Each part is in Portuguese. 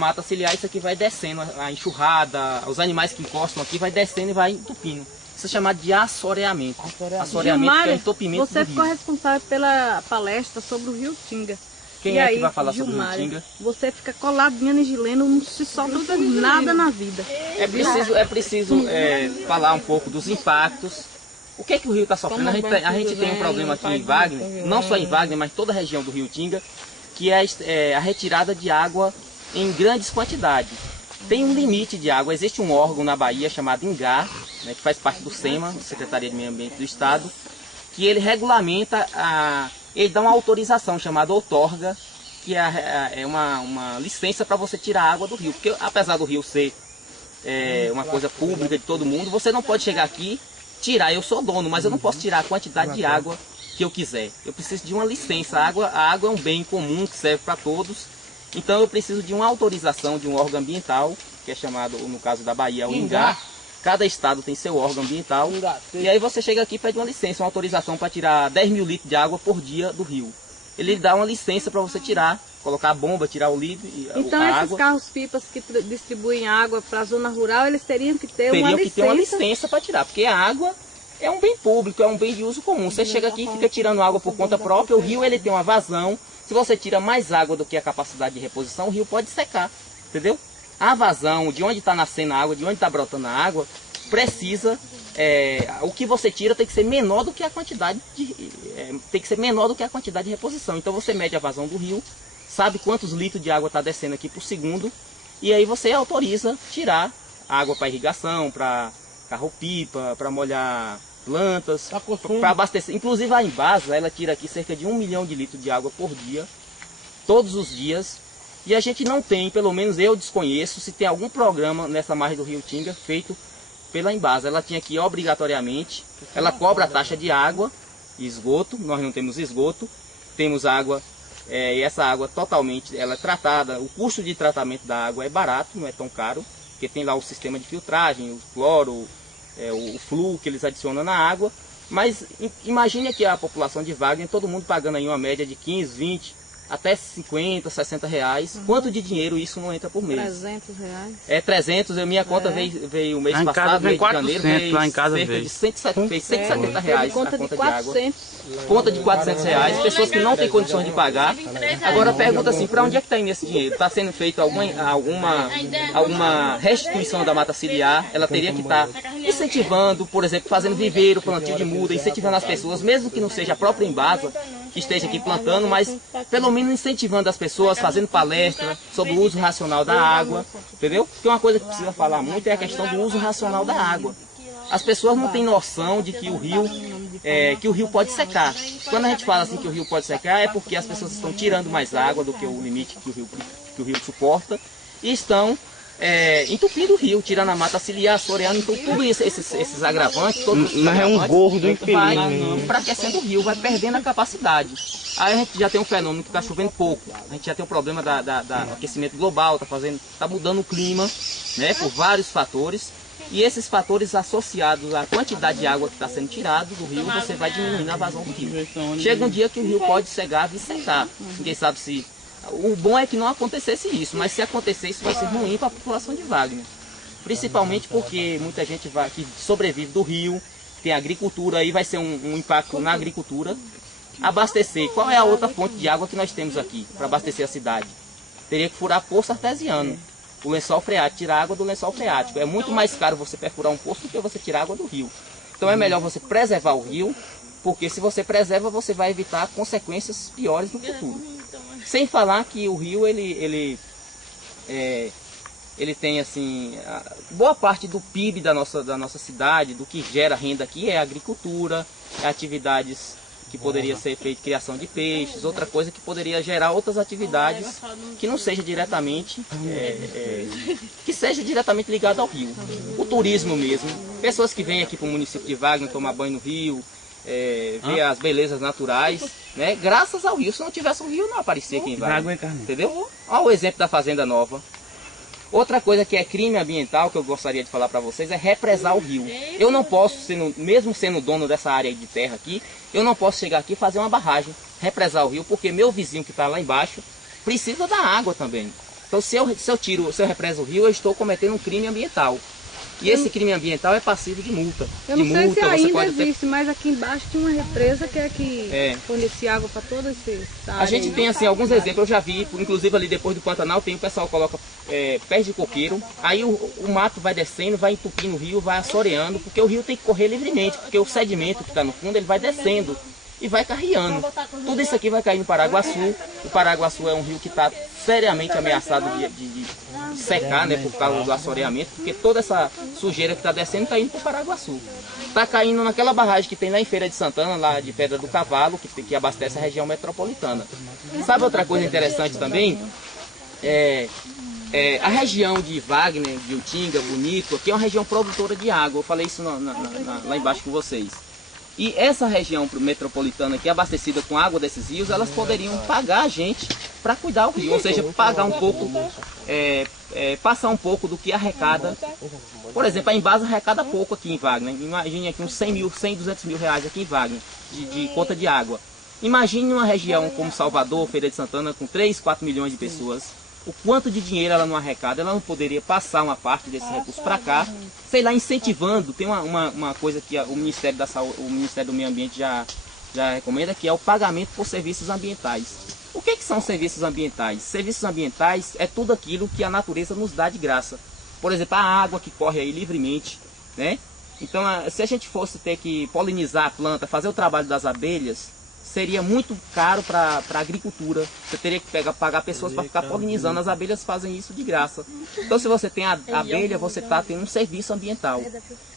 Mata ciliar, isso aqui vai descendo, a enxurrada, os animais que encostam aqui vai descendo e vai entupindo. Isso é chamado de assoreamento. Assoreamento, que é o entupimento do rio. Você ficou responsável pela palestra sobre o rio Tinga. Quem é que vai falar sobre o rio Tinga? Você fica coladinha no Gileno, não se solta nada na vida. É preciso falar um pouco dos impactos. O que é que o rio está sofrendo? A gente tem um problema aqui em Wagner, não só em Wagner, mas toda a região do rio Tinga, que é a retirada de água em grandes quantidades. Tem um limite de água. Existe um órgão na Bahia chamado INGAR, né, que faz parte do SEMA, Secretaria de Meio Ambiente do Estado, que ele regulamenta, ele dá uma autorização chamada outorga, que é uma licença para você tirar a água do rio. Porque apesar do rio ser uma coisa pública de todo mundo, você não pode chegar aqui, tirar. Eu sou dono, mas eu não posso tirar a quantidade de água que eu quiser. Eu preciso de uma licença. A água é um bem comum que serve para todos. Então eu preciso de uma autorização de um órgão ambiental, que é chamado, no caso da Bahia, o INGAR. Cada estado tem seu órgão ambiental. E aí você chega aqui e pede uma licença, uma autorização para tirar 10 mil litros de água por dia do rio. Ele dá uma licença para você tirar, colocar a bomba, tirar o litro e então a esses carros-pipas que distribuem água para a zona rural, eles teriam que ter uma licença? Teriam que ter uma licença para tirar, porque a água é um bem público, é um bem de uso comum. Você chega aqui e fica tirando água por conta própria, o rio ele tem uma vazão. Se você tira mais água do que a capacidade de reposição, o rio pode secar, entendeu? A vazão, de onde está nascendo a água, de onde está brotando a água, precisa, o que você tira tem que ser menor do que a quantidade de reposição. Então você mede a vazão do rio, sabe quantos litros de água está descendo aqui por segundo, e aí você autoriza tirar água para irrigação, para carro-pipa, para molhar plantas, para abastecer. Inclusive a Embasa, ela tira aqui cerca de 1 milhão de litros de água por dia, todos os dias. E a gente não tem, pelo menos eu desconheço, se tem algum programa nessa margem do rio Tinga feito pela Embasa. Ela tinha que obrigatoriamente, ela cobra a taxa de água e esgoto. Nós não temos esgoto, temos água, e essa água totalmente, ela é tratada. O custo de tratamento da água é barato, não é tão caro, porque tem lá o sistema de filtragem, o cloro, o flu que eles adicionam na água. Mas imagine aqui a população de Wagner, todo mundo pagando aí uma média de 15, 20, até 50, 60 reais. Quanto de dinheiro isso não entra por mês? 300 reais. 300, minha conta veio o mês passado, mês de janeiro, veio lá em casa cerca de 170 reais conta a conta de de água. 400. Conta de 400 reais, pessoas que não têm condições de pagar. Agora pergunta assim, para onde é que está indo esse dinheiro? Está sendo feito alguma restituição da mata ciliar? Ela teria que estar incentivando, por exemplo, fazendo viveiro, plantio de muda, incentivando as pessoas, mesmo que não seja a própria Embasa que esteja aqui plantando, mas pelo menos incentivando as pessoas, fazendo palestra sobre o uso racional da água, entendeu? Porque uma coisa que precisa falar muito é a questão do uso racional da água. As pessoas não têm noção de que o rio pode secar. Quando a gente fala assim que o rio pode secar, é porque as pessoas estão tirando mais água do que o limite que o rio suporta e estão entupindo o rio, tirando a mata ciliar, assoreando. Então tudo isso, esses agravantes, todos esses agravantes, é um gordo infeliz, vai enfraquecendo o rio, vai perdendo a capacidade. Aí a gente já tem um fenômeno que está chovendo pouco, a gente já tem o problema do aquecimento global, tá mudando o clima, né, por vários fatores. E esses fatores associados à quantidade de água que está sendo tirada do rio, você vai diminuindo a vazão do rio. Chega um dia que o rio pode cegar e secar. Ninguém sabe se... O bom é que não acontecesse isso, mas se acontecer isso vai ser ruim para a população de Wagner. Principalmente porque muita gente que sobrevive do rio, tem agricultura, aí vai ser um impacto na agricultura. Abastecer, qual é a outra fonte de água que nós temos aqui para abastecer a cidade? Teria que furar poço artesiano. O lençol freático, tirar água do lençol freático. É muito mais caro você perfurar um poço do que você tirar água do rio. Então é melhor você preservar o rio, porque se você preserva, você vai evitar consequências piores no futuro. Sem falar que o rio, ele tem assim, boa parte do PIB da nossa cidade, do que gera renda aqui é agricultura, é atividades que poderia ser feita, criação de peixes, outra coisa que poderia gerar outras atividades que não seja diretamente, que seja diretamente ligada ao rio. O turismo mesmo, pessoas que vêm aqui para o município de Wagner tomar banho no rio, ver as belezas naturais, né? Graças ao rio. Se não tivesse o rio, não aparecia aqui em Wagner, entendeu? Olha o exemplo da Fazenda Nova. Outra coisa que é crime ambiental que eu gostaria de falar para vocês é represar o rio. Eu não posso, mesmo sendo dono dessa área de terra aqui, eu não posso chegar aqui e fazer uma barragem, represar o rio, porque meu vizinho que está lá embaixo precisa da água também. Então se eu represo o rio, eu estou cometendo um crime ambiental. E esse crime ambiental é passivo de multa. Eu não sei se ainda existe, mas aqui embaixo tinha uma represa que fornecia água para todos esses. A gente tem assim alguns exemplos, eu já vi, inclusive ali depois do Pantanal, tem o pessoal coloca pés de coqueiro, aí o mato vai descendo, vai entupindo o rio, vai assoreando, porque o rio tem que correr livremente, porque o sedimento que está no fundo, ele vai descendo e vai carreando. Tudo isso aqui vai cair no Paraguaçu. O Paraguaçu é um rio que está seriamente ameaçado de secar, né, por causa do assoreamento, porque toda essa sujeira que está descendo está indo para o Paraguaçu. Está caindo naquela barragem que tem lá em Feira de Santana, lá de Pedra do Cavalo, que abastece a região metropolitana. Sabe outra coisa interessante também? A região de Wagner, de Utinga, Bonito, aqui é uma região produtora de água. Eu falei isso lá embaixo com vocês. E essa região metropolitana que é abastecida com água desses rios, elas poderiam pagar a gente para cuidar do rio, ou seja, pagar um pouco, passar um pouco do que arrecada. Por exemplo, a Embasa arrecada pouco aqui em Wagner. Imagine aqui uns 100, 200 mil reais aqui em Wagner, de conta de água. Imagine uma região como Salvador, Feira de Santana, com 3, 4 milhões de pessoas. O quanto de dinheiro ela não arrecada, ela não poderia passar uma parte desses recursos para cá, sei lá, incentivando. Tem uma coisa que o Ministério da Saúde, o Ministério do Meio Ambiente já recomenda, que é o pagamento por serviços ambientais. O que são serviços ambientais? Serviços ambientais é tudo aquilo que a natureza nos dá de graça. Por exemplo, a água que corre aí livremente, né? Então, se a gente fosse ter que polinizar a planta, fazer o trabalho das abelhas, seria muito caro para a agricultura. Você teria que pagar pessoas para ficar polinizando. As abelhas fazem isso de graça. Então, se você tem a abelha, você está tendo um serviço ambiental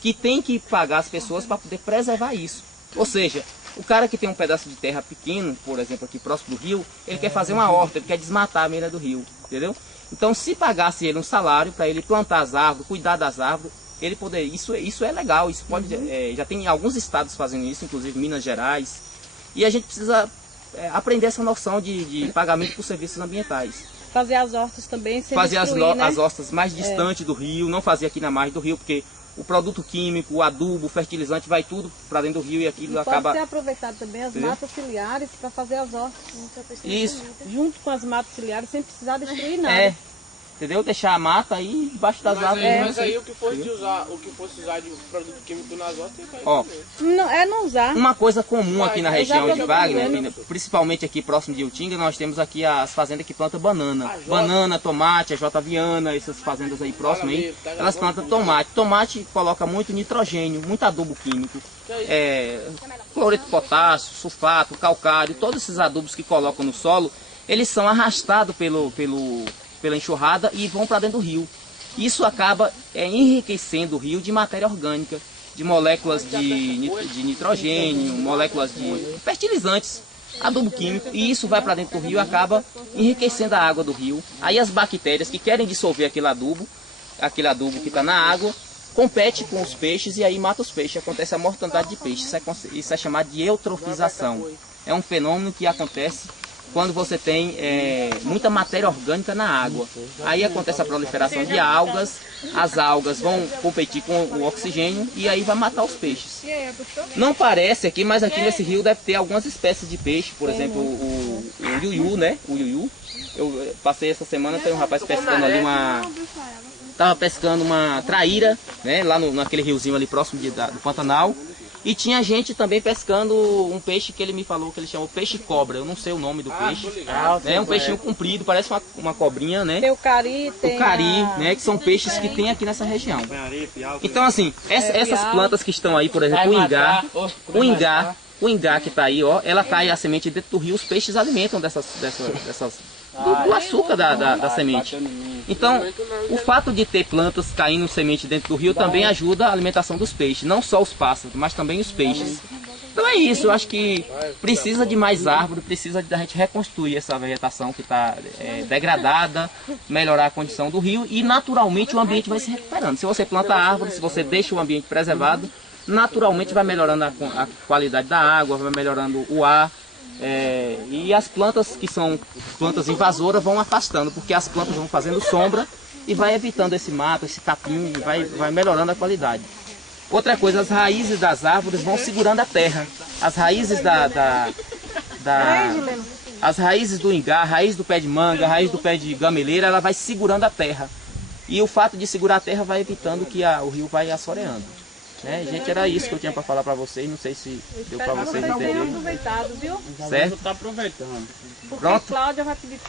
que tem que pagar as pessoas para poder preservar isso. Ou seja, o cara que tem um pedaço de terra pequeno, por exemplo, aqui próximo do rio, ele quer fazer uma horta, ele quer desmatar a beira do rio, entendeu? Então, se pagasse ele um salário para ele plantar as árvores, cuidar das árvores, ele poderia. Isso é legal. Isso pode. Já tem alguns estados fazendo isso, inclusive Minas Gerais. E a gente precisa aprender essa noção de pagamento por serviços ambientais. Fazer as hortas também sem fazer destruir, né? as hortas mais distantes do rio, não fazer aqui na margem do rio, porque o produto químico, o adubo, o fertilizante vai tudo para dentro do rio e aquilo acaba... Pode ser aproveitado também as matas ciliares para fazer as hortas. Isso. Junto com as matas ciliares, sem precisar destruir nada. Entendeu? Deixar a mata aí debaixo das árvores. Mas aí o que fosse usar de produto químico nas hortas tem que cair. Ó, não usar. uma coisa comum aqui na região de Wagner, principalmente aqui próximo de Utinga, nós temos aqui as fazendas que plantam banana. Banana, tomate, a J. Viana, essas fazendas aí próximas aí, elas plantam tomate. Tomate coloca muito nitrogênio, muito adubo químico. Cloreto de potássio, sulfato, calcário, todos esses adubos que colocam no solo, eles são arrastados pela enxurrada e vão para dentro do rio. Isso acaba enriquecendo o rio de matéria orgânica, de moléculas de nitrogênio, moléculas de fertilizantes, adubo químico, e isso vai para dentro do rio e acaba enriquecendo a água do rio. Aí as bactérias que querem dissolver aquele adubo que está na água, compete com os peixes e aí mata os peixes. Acontece a mortandade de peixes. Isso é chamado de eutrofização. É um fenômeno que acontece quando você tem muita matéria orgânica na água. Aí acontece a proliferação de algas, as algas vão competir com o oxigênio e aí vai matar os peixes. Não parece aqui, mas aqui nesse rio deve ter algumas espécies de peixe, por exemplo, o iuiú, né? O iuiú. Eu passei essa semana, tem um rapaz pescando ali estava pescando uma traíra, né? Lá naquele riozinho ali próximo do Pantanal. E tinha gente também pescando um peixe que ele me falou que ele chamou peixe cobra. Eu não sei o nome do peixe. É um peixinho comprido, parece uma cobrinha, né? Tem o cari, tem o cari, né? Que são peixes que tem aqui nessa região. Então assim, essas plantas que estão aí, por exemplo, o ingá que está aí, ó, ela cai a semente dentro do rio, os peixes alimentam do açúcar da semente. Então, o fato de ter plantas caindo semente dentro do rio também ajuda a alimentação dos peixes, não só os pássaros, mas também os peixes. Então é isso, eu acho que precisa de mais árvore, precisa da gente reconstruir essa vegetação que está degradada, melhorar a condição do rio e naturalmente o ambiente vai se recuperando. Se você planta árvore, se você deixa o ambiente preservado, naturalmente vai melhorando a qualidade da água, vai melhorando o ar. E as plantas que são plantas invasoras vão afastando, porque as plantas vão fazendo sombra e vai evitando esse mato, esse capim, vai melhorando a qualidade. Outra coisa, as raízes das árvores vão segurando a terra. As raízes as raízes do ingá, a raiz do pé de manga, a raiz do pé de gameleira, ela vai segurando a terra. E o fato de segurar a terra vai evitando que o rio vai assoreando. Né? Gente, era isso que eu tinha para falar para vocês. Não sei se deu para vocês entenderem. Aproveitado, viu? Certo? Está aproveitando. Porque Pronto. Cláudia vai pedir tudo.